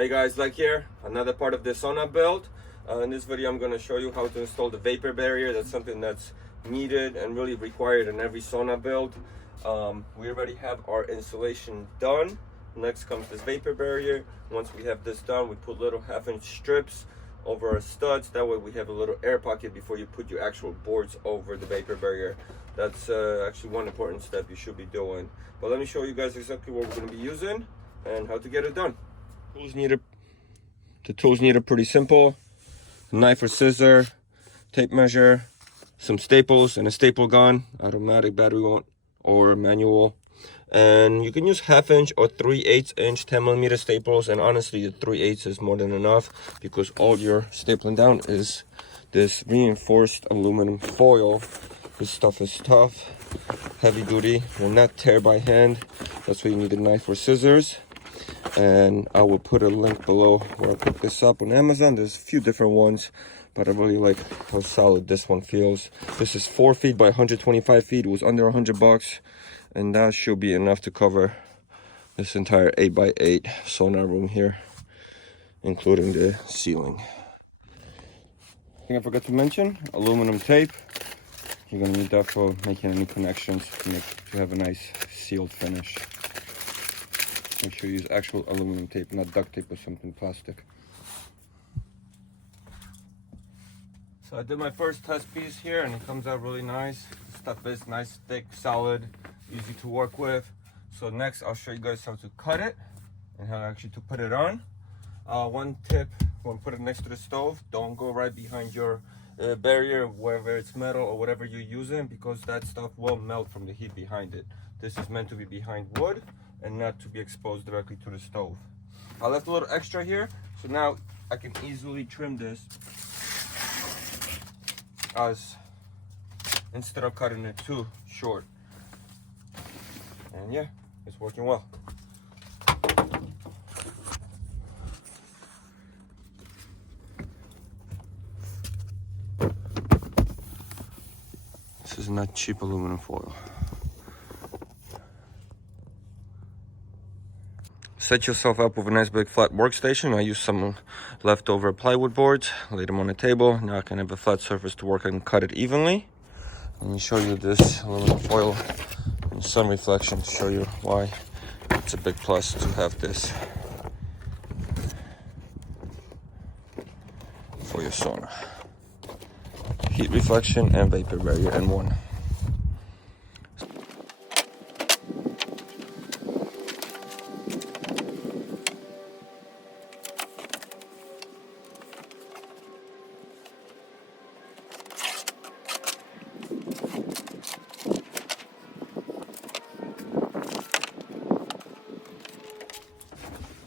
Hey guys, LechK here, another part of the sauna build. In this video I'm going to show you how to install the vapor barrier. That's something that's needed and really required in every sauna build. We already have our installation done. Next comes this vapor barrier. Once we have this done, we put little 1/2-inch strips over our studs. That way we have a little air pocket before you put your actual boards over the vapor barrier. That's actually one important step you should be doing. But let me show you guys exactly what we're going to be using and how to get it done. The tools needed pretty simple: knife or scissor, tape measure, some staples and a staple gun, automatic, battery one, or manual. And you can use 1/2-inch or 3/8 inch 10mm staples, and honestly the 3/8 is more than enough because all you're stapling down is this reinforced aluminum foil. This stuff is tough, heavy duty, will not tear by hand. That's why you need a knife or scissors. And I will put a link below where I picked this up on Amazon. There's a few different ones, but I really like how solid this one feels. This is 4 feet by 125 feet. It was under $100, and that should be enough to cover this entire 8x8 sauna room here, including the ceiling. I think I forgot to mention aluminum tape. You're gonna need that for making any connections to have a nice sealed finish. Make sure you use actual aluminum tape, not duct tape or something plastic. So I did my first test piece here and it comes out really nice. The stuff is nice, thick, solid, easy to work with. So next I'll show you guys how to cut it and how actually to put it on. One tip, when put it next to the stove, don't go right behind your barrier, whether it's metal or whatever you're using, because that stuff will melt from the heat behind it. This is meant to be behind wood and not to be exposed directly to the stove. I left a little extra here, so now I can easily trim this instead of cutting it too short. And yeah, it's working well. This is not cheap aluminum foil. Set yourself up with a nice big flat workstation. I use some leftover plywood boards, lay them on the table. Now I can have a flat surface to work and cut it evenly. Let me show you this aluminum foil and sun reflection to show you why it's a big plus to have this for your sauna. Heat reflection and vapor barrier in one.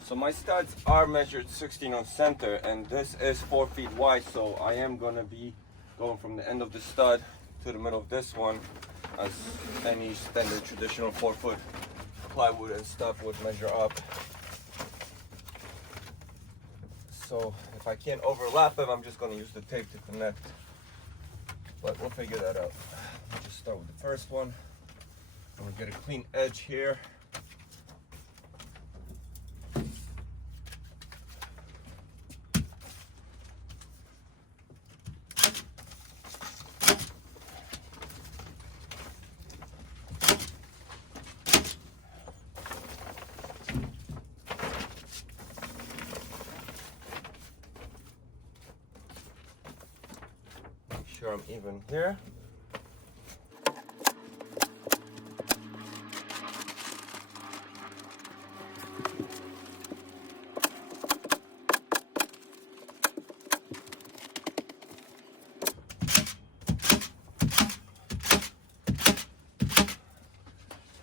So my studs are measured 16 on center, and this is 4 feet wide, so I am gonna be going from the end of the stud to the middle of this one, as any standard traditional 4-foot plywood and stuff would measure up. So if I can't overlap them, I'm just gonna use the tape to connect, but we'll figure that out. I'll just start with the first one. I'm gonna get a clean edge here. Sure I'm even here.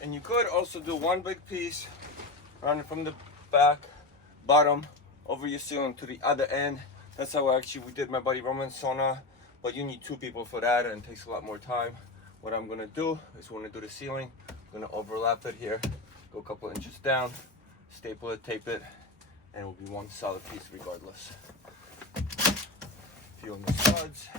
And you could also do one big piece, run it from the back, bottom, over your ceiling to the other end. That's how actually we did my buddy Roman's sauna. But you need 2 people for that, and it takes a lot more time. What I'm gonna do is when I do the ceiling, I'm gonna overlap it here, go a couple inches down, staple it, tape it, and it will be one solid piece regardless. Few on the studs.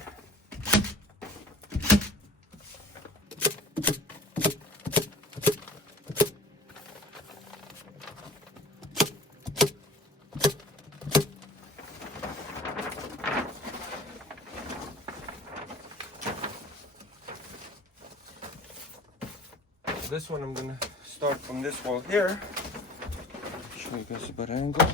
this one, I'm gonna start from this wall here. Show you guys a better angle.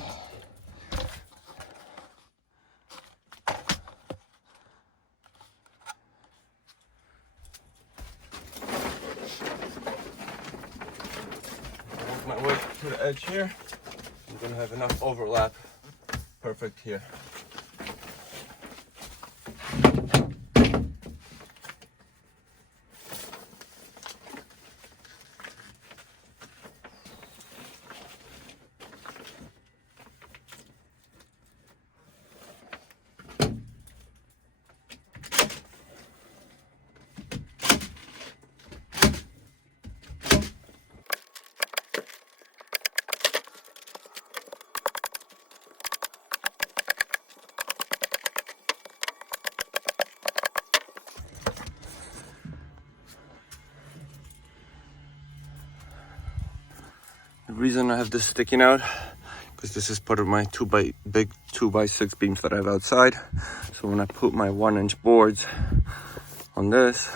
Work my way to the edge here. I'm gonna have enough overlap. Perfect here. The reason I have this sticking out, because this is part of my big 2x6 beams that I have outside. So when I put my 1-inch boards on this,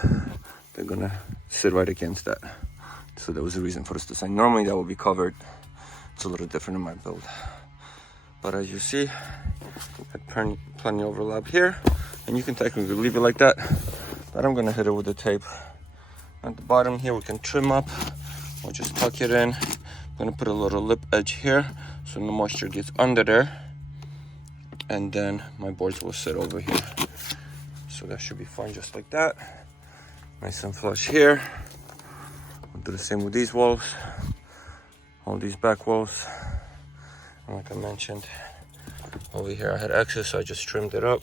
they're gonna sit right against that. So that was the reason for this design. Normally that would be covered. It's a little different in my build. But as you see, I have plenty overlap here, and you can technically leave it like that. But I'm gonna hit it with the tape. At the bottom here, we can trim up. We'll just tuck it in. I'm gonna put a little lip edge here so no moisture gets under there, and then my boards will sit over here. So that should be fine, just like that. Nice and flush here. We'll do the same with these walls, all these back walls. And like I mentioned, over here I had excess, so I just trimmed it up.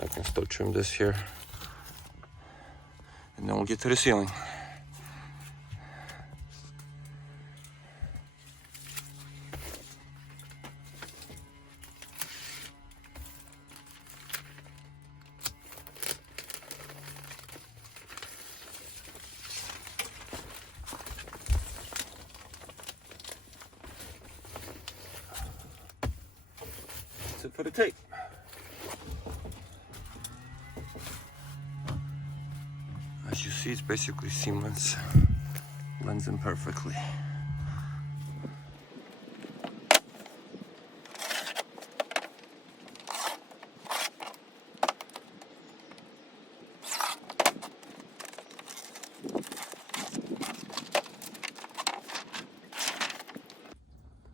I can still trim this here, and then we'll get to the ceiling. For the tape. As you see, it's basically seamless, blends in perfectly.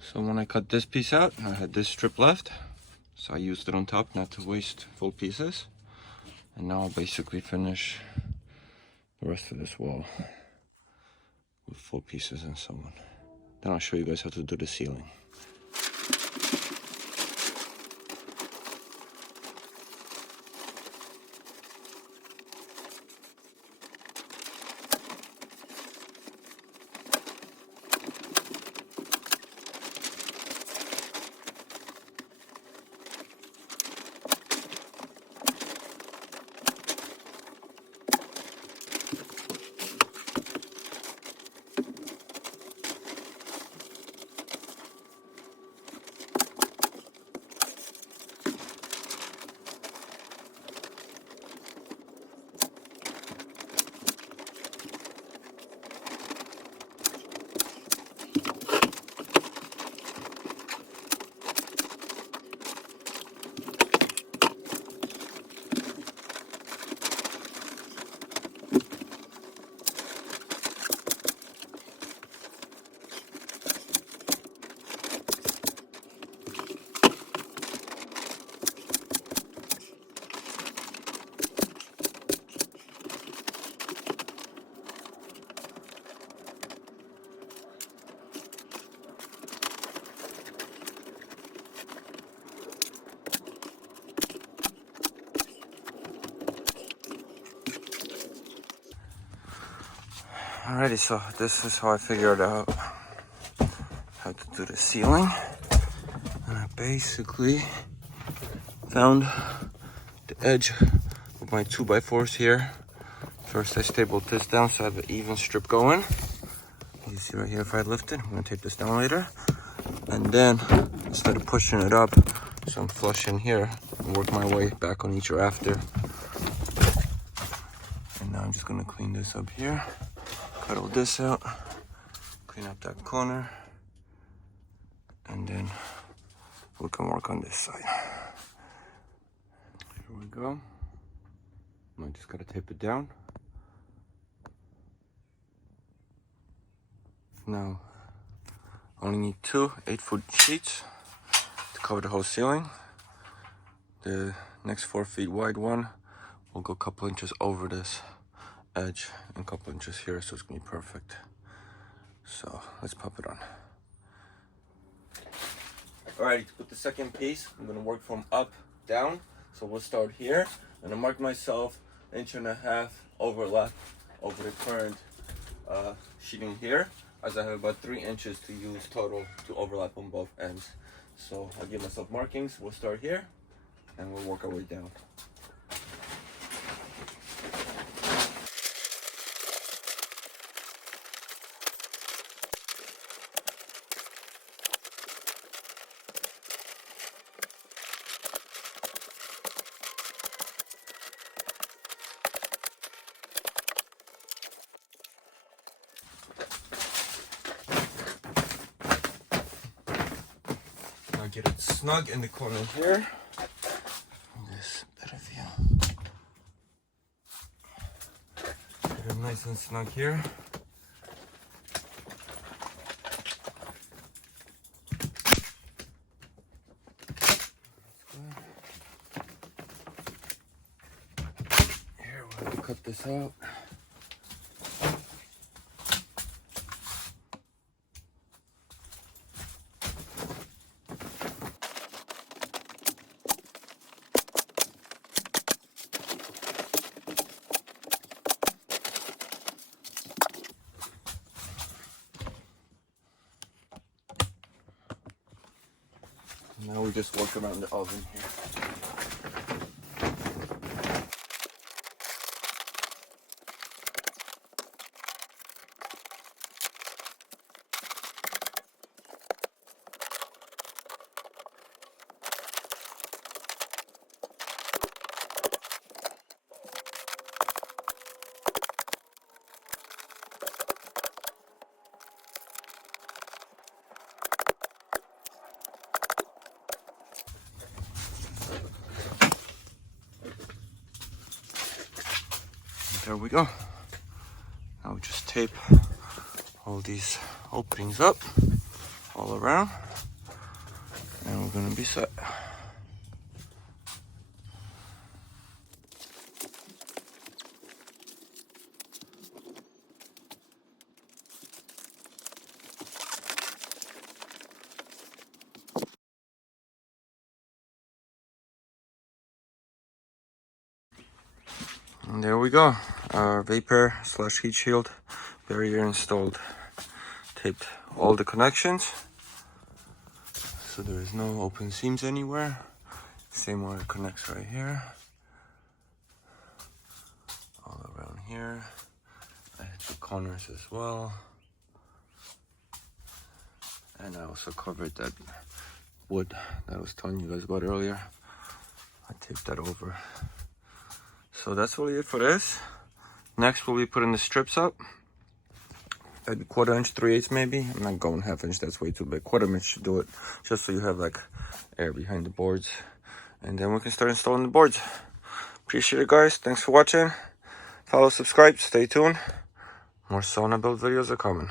So when I cut this piece out, I had this strip left. So I used it on top not to waste full pieces. And now I'll basically finish the rest of this wall with full pieces and so on. Then I'll show you guys how to do the ceiling. Alrighty, so this is how I figured out how to do the ceiling. And I basically found the edge of my 2x4s here. First I stapled this down so I have an even strip going. You see right here, if I lift it, I'm gonna tape this down later. And then instead of pushing it up, so I'm flush in here and work my way back on each rafter. And now I'm just gonna clean this up here. cut all this out, clean up that corner, and then we can work on this side. Here we go. I just gotta tape it down. Now, only need 2 8-foot sheets to cover the whole ceiling. The next 4 feet wide one will go a couple inches over this edge and a couple inches here, so it's gonna be perfect. So let's pop it on. Alright, to put the second piece, I'm gonna work from up down. So we'll start here, and I mark myself 1.5 inch overlap over the current sheeting here, as I have about 3 inches to use total to overlap on both ends. So I'll give myself markings. We'll start here and we'll work our way down. Now get it snug in the corner here. This better view. Get it nice and snug here. Here we'll cut this out. Now we just work around the oven here. There we go. Now we just tape all these openings up all around, and we're gonna be set. And there we go. Our vapor / heat shield barrier installed. Taped all the connections, so there is no open seams anywhere. Same way it connects right here. All around here. I hit the corners as well. And I also covered that wood that I was telling you guys about earlier. I taped that over. So that's really it for this. Next we'll be putting the strips up at 1/4 inch, 3/8 maybe. I'm not going 1/2 inch, that's way too big. 1/4 inch should do it, just so you have like air behind the boards. And then we can start installing the boards. Appreciate it, guys. Thanks for watching. Follow, subscribe, stay tuned. More sauna build videos are coming.